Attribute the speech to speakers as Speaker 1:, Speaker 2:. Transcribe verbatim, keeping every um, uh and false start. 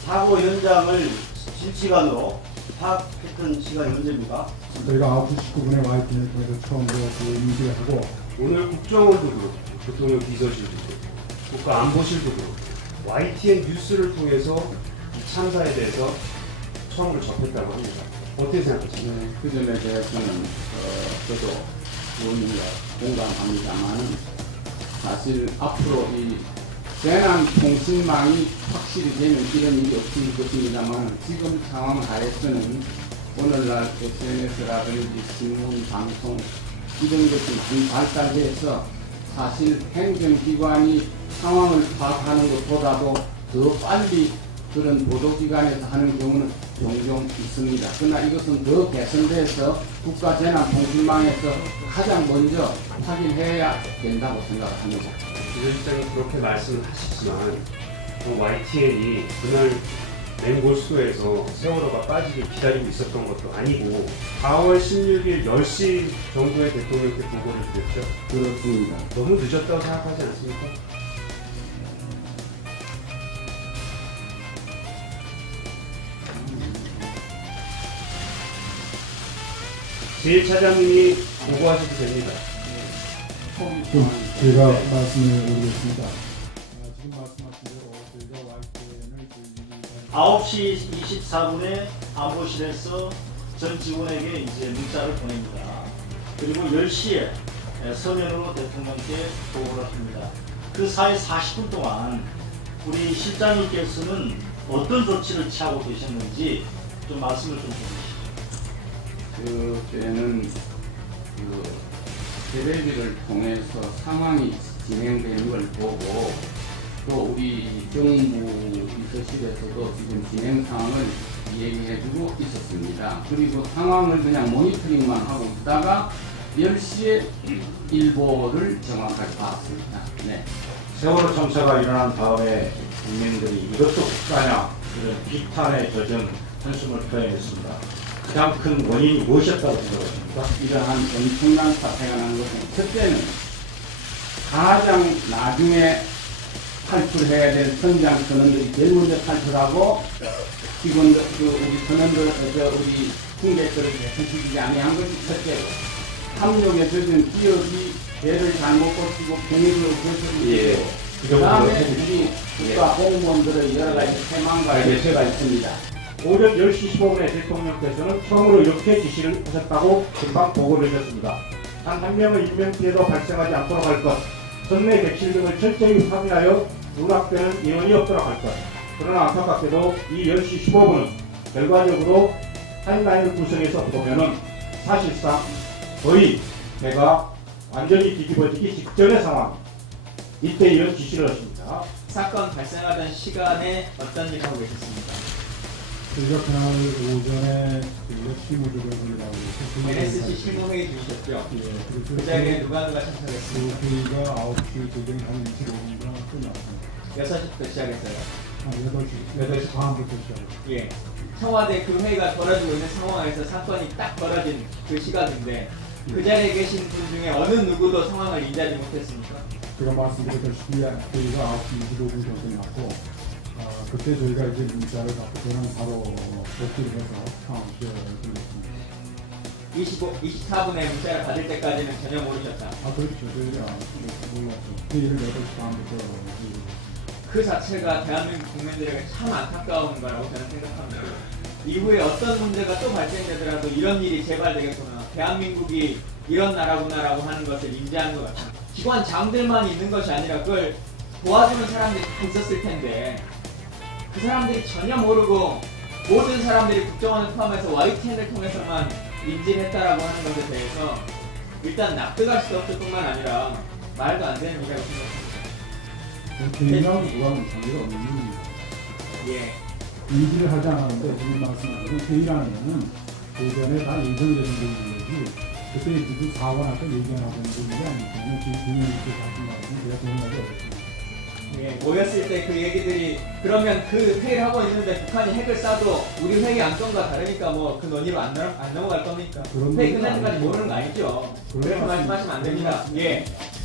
Speaker 1: 사고 현장을 실시간으로 파악했던 시간이 언제입니까?
Speaker 2: 저희가 아홉 시 십구 분에 와이티엔을 통해서 처음으로 그 인지를 하고
Speaker 3: 오늘 국정원도 그렇고 대통령 비서실도 그렇고 국가안보실도 그렇고 와이티엔 뉴스를 통해서 이 참사에 대해서 처음으로 접했다고 합니다. 어떻게 생각하십니까?
Speaker 4: 네, 그 점에 대해서는 어, 저도 의원님과 공감합니다만 사실 앞으로 이 재난 통신망이 확실히 되면 이런 일이 없을 것입니다만 지금 상황 하에서는 오늘날 에스엔에스라든지 신문, 방송 이런 것들이 많이 발달해서 사실 행정기관이 상황을 파악하는 것보다도 더 빨리 그런 보도기관에서 하는 경우는 종종 있습니다. 그러나 이것은 더 개선돼서 국가재난통신망에서 가장 먼저 확인해야 된다고 생각합니다.
Speaker 3: 비서실장님 그렇게 말씀을 하시지만 와이티엔이 그날 맹골수도에서 세월호가 빠지길 기다리고 있었던 것도 아니고 사월 십육일 열 시 정도에 대통령께 보고를 드렸죠.
Speaker 4: 그렇습니다.
Speaker 3: 너무 늦었다고 생각하지 않습니까? 제일 차장님이 보고하셔도 됩니다.
Speaker 2: 좀 제가 말씀을 드리겠습니다. 아, 지금 말씀하신 대로 저희가 와이티엔을 그
Speaker 1: 아홉 시 이십사 분에 안보실에서 전 직원에게 이제 문자를 보냅니다. 그리고 열 시에 서면으로 대통령께 보고를 합니다. 그 사이 사십 분 동안 우리 실장님께서는 어떤 조치를 취하고 계셨는지 좀 말씀을 좀 해주시죠.
Speaker 4: 그때는 그 텔레비를 통해서 상황이 진행되는 걸 보고 또 우리 정부 비서실에서도 지금 진행 상황을 얘기해주고 있었습니다. 그리고 상황을 그냥 모니터링만 하고 있다가 열 시에 일보를 정확하게 봤습니다. 네.
Speaker 5: 세월호 참사가 일어난 다음에 국민들이 이것도 국가냐 이런 비탄에 젖은 한숨을 표현했습니다. 가장 큰 원인이 무엇이었다고 생각하십니까?
Speaker 4: 이러한 엄청난 사태가 난 것은 첫째는 가장 나중에 탈출해야 될 선장 선원들이 제일 먼저 탈출하고 직원들, 그 우리 선원들, 저 우리 승객들을 지키지 아니한 것이 첫째고 함정에 젖은 기업이 배를 잘못 고치고 병역을 고치고
Speaker 5: 예.
Speaker 4: 그 다음에 우리 국가 공무원들의 여러 가지 해망과 예체가 있습니다.
Speaker 5: 오전 열 시 십오 분에 대통령께서는 처음으로 이렇게 지시를 하셨다고 금방 보고를 해줬습니다. 단 한 명의 인명피해도 발생하지 않도록 할 것, 선내 객실 등을 철저히 확인하여 누락되는 인원이 없도록 할 것. 그러나 안타깝게도 이 열 시 십오 분은 결과적으로 타임라인을 구성해서 보면은 사실상 거의 배가 완전히 뒤집어지기 직전의 상황. 이때 이런 지시를 했습니다.
Speaker 6: 사건 발생하던 시간에 어떤 일 하고 계셨습니까?
Speaker 2: 저희가 그날 오전에 저희가 실무조정을 하고 있어서
Speaker 6: 엔에스씨 실무회의 중이셨죠?
Speaker 2: 예,
Speaker 6: 그
Speaker 2: 그리고
Speaker 6: 자리에 누가 누가 참석했습니까?
Speaker 2: 그 회의가 아홉 시 조정이 한 이십오 분간 끝났습니다.
Speaker 6: 여섯 시부터 시작했어요.
Speaker 2: 한 여덟 시, 여덟 시 반부터 시작했습니다.
Speaker 6: 예. 청와대 그 회의가 벌어지고 있는 상황에서 사건이 딱 벌어진 그 시각인데 그 자리에 계신 분 중에 어느 누구도 상황을 인지하지 못했습니까?
Speaker 2: 제가 말씀드렸다시피 회의가 아홉 시 이십오 분 정도 끝났고 아, 그때 저희가 이제 문자를 받고 저는 바로 복귀를 해서 상황실에 들렸습니다.
Speaker 6: 이십오, 이십사 분에 문자를 받을 때까지는 전혀 모르셨다.
Speaker 2: 아 그렇죠. 저희가 몰랐죠. 회의를 여덟 시 반부터
Speaker 6: 그 자체가 대한민국 국민들에게 참 안타까운 거라고 저는 생각합니다. 이후에 어떤 문제가 또 발생되더라도 이런 일이 재발되겠구나. 대한민국이 이런 나라구나라고 하는 것을 인지하는 것 같습니다. 기관장들만 있는 것이 아니라 그걸 도와주는 사람들이 다 있었을 텐데 그 사람들이 전혀 모르고 모든 사람들이 국정원을 포함해서 와이티엔을 통해서만 인지를 했다라고 하는 것에 대해서 일단 납득할 수 없을 뿐만 아니라 말도 안 되는 일이라고 생각합니다.
Speaker 2: 개인하고 누가는 관계가 없는 일입니다.
Speaker 6: 예.
Speaker 2: 인지를 하지 않았는데 지금 말씀하신 회의라는 거는 오전에 다 예정되는 부분이지 그때 무슨 사고 날때 얘기하고 있는 부분이 아니기 때문에 지금 국민이 이렇게 하신 말씀은 제가 동의하지 않습니다.
Speaker 6: 예, 모였을 때 그 얘기들이 그러면 그 회의를 하고 있는데 북한이 핵을 쏴도 우리 회의 안건과 다르니까 뭐 그 논의로 안, 넘, 안 넘어갈 겁니까?
Speaker 2: 그런
Speaker 6: 회의
Speaker 2: 논의가
Speaker 6: 끝날 때까지
Speaker 2: 아니죠.
Speaker 6: 모르는 거 아니죠?
Speaker 2: 그런
Speaker 6: 그렇게
Speaker 2: 말씀-
Speaker 6: 말씀하시면 안 됩니다.
Speaker 2: 그런
Speaker 6: 예.